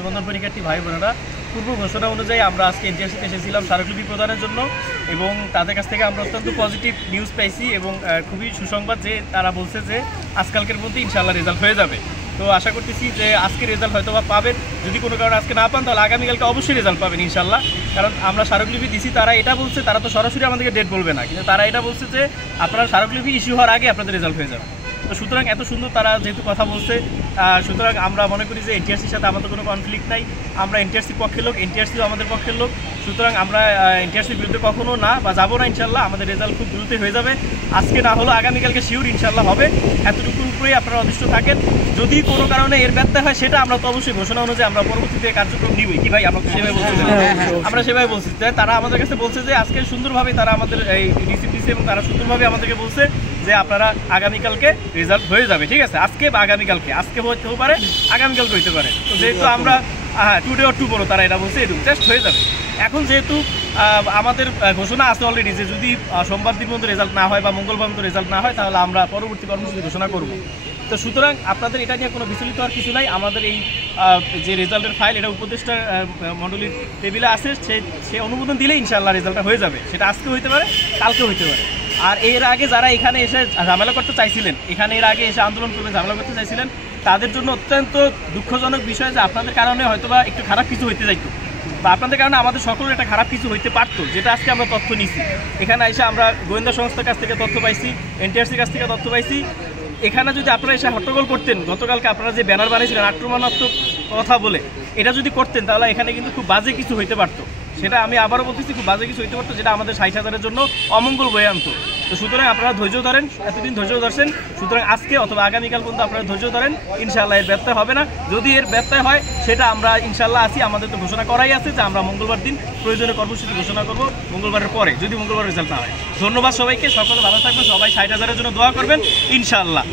নিবন্ধন পরীক্ষার্থী ভাই বোনেরা, পূর্ব ঘোষণা অনুযায়ী আমরা আজকে এনটিআরসিতে এসেছিলাম স্মারকলিপি প্রদানের জন্য এবং তাদের কাছ থেকে আমরা অত্যন্ত পজিটিভ নিউজ পাইছি এবং খুবই সুসংবাদ যে তারা বলছে যে আজকালকের মধ্যে ইনশাআল্লাহ রেজাল্ট হয়ে যাবে। তো আশা করতেছি যে আজকে রেজাল্ট হয়তো বা পাবেন, যদি কোনো কারণে আজকে না পান তাহলে আগামীকালকে অবশ্যই রেজাল্ট পাবেন ইনশাআল্লাহ। কারণ আমরা স্মারকলিপি দিছি, তারা এটা বলছে, তারা তো সরাসরি আমাদেরকে ডেট বলবে না, কিন্তু তারা এটা বলছে যে আপনারা স্মারকলিপি ইস্যু হওয়ার আগে আপনাদের রেজাল্ট হয়ে যাবে। তো সুতরাং এত সুন্দর তারা যেহেতু কথা বলছে, সুতরাং আমরা মনে করি যে এনটিআরসির সাথে আমাদের কোনো কনফ্লিক্ট নাই। আমরা এনটিআরসির পক্ষের লোক, এনটিআরসিও আমাদের পক্ষের লোক। সুতরাং আমরা এনটিআরসির বিরুদ্ধে কখনো না বা যাবো না ইনশাল্লাহ। আমাদের রেজাল্ট খুব দ্রুতই হয়ে যাবে, আজকে না হলো আগামীকালকে শিওর ইনশাল্লাহ হবে। এতটুকুর উপরেই আপনারা অদৃষ্ট থাকেন। যদি কোনো কারণে এর ব্যত্যয় হয় সেটা আমরা তো অবশ্যই ঘোষণা অনুযায়ী আমরা পরবর্তীতে কার্যক্রম নিবই। কি ভাই, আমরা সেভাবে বলছি, আমরা সেভাবে বলছি। তারা আমাদের কাছে বলছে যে আজকে সুন্দরভাবে তারা আমাদের এই রিসিভ দিচ্ছে এবং তারা সুন্দরভাবে আমাদেরকে বলছে যে আপনারা আগামীকালকে রেজাল্ট হয়ে যাবে। ঠিক আছে, আজকে বা আগামীকালকে, আজকে হতেও পারে আগামীকালকে হইতে পারে। তো যেহেতু আমরা টুডে অর টুমরো তারা এটা বলছে, এটুকু জাস্ট হয়ে যাবে। এখন যেহেতু আমাদের ঘোষণা আছে অলরেডি যে যদি সোমবার দিন মধ্যে রেজাল্ট না হয় বা মঙ্গলবার মধ্যে রেজাল্ট না হয় তাহলে আমরা পরবর্তী কর্মসূচি ঘোষণা করব। তো সুতরাং আপনাদের এটা নিয়ে কোনো বিচলিত হওয়ার কিছু নাই। আমাদের এই যে রেজাল্টের ফাইল এটা উপদেষ্টা মণ্ডলীর টেবিলে আছে, সে অনুমোদন দিলে ইনশাআল্লাহ রেজাল্টটা হয়ে যাবে। সেটা আজকে হইতে পারে, কালকে হইতে পারে। আর এর আগে যারা এখানে এসে ঝামেলা করতে চাইছিলেন, এখানে এর আগে এসে আন্দোলন করবে ঝামেলা করতে চাইছিলেন, তাদের জন্য অত্যন্ত দুঃখজনক বিষয় যে আপনাদের কারণে হয়তোবা একটু খারাপ কিছু হইতে যাইতো বা আপনাদের কারণে আমাদের সকলের একটা খারাপ কিছু হইতে পারতো, যেটা আজকে আমরা তথ্য নিছি। এখানে এসে আমরা গোয়েন্দা সংস্থার কাছ থেকে তথ্য পাইছি, এনটিআরসির কাছ থেকে তথ্য পাইছি। এখানে যদি আপনারা এসে হট্টগোল করতেন, গতকালকে আপনারা যে ব্যানার বানিয়েছিলেন আক্রমণাত্মক কথা বলে, এটা যদি করতেন তাহলে এখানে কিন্তু খুব বাজে কিছু হইতে পারতো। সেটা আমি আবারও বলতেছি, খুব বাজে কিছু হইতে পারতো, যেটা আমাদের 60,000-এর জন্য অমঙ্গল বয়ে আনতো। তো সুতরাং আপনারা ধৈর্য ধরেন, এতদিন ধৈর্য ধরছেন। সুতরাং আজকে অথবা আগামীকাল পর্যন্ত আপনারা ধৈর্য ধরেন, ইনশাআল্লাহ এর ব্যত্যয় হবে না। যদি এর ব্যত্যয় হয় সেটা আমরা ইনশাআল্লাহ আসি, আমাদের তো ঘোষণা করাই আছে যে আমরা মঙ্গলবার দিন প্রয়োজনীয় কর্মসূচি ঘোষণা করব, মঙ্গলবারের পরে, যদি মঙ্গলবার রেজাল্ট না হয়। ধন্যবাদ সবাইকে, সকলে ভালো থাকবেন, সবাই 60,000-এর জন্য দোয়া করবেন ইনশাআল্লাহ।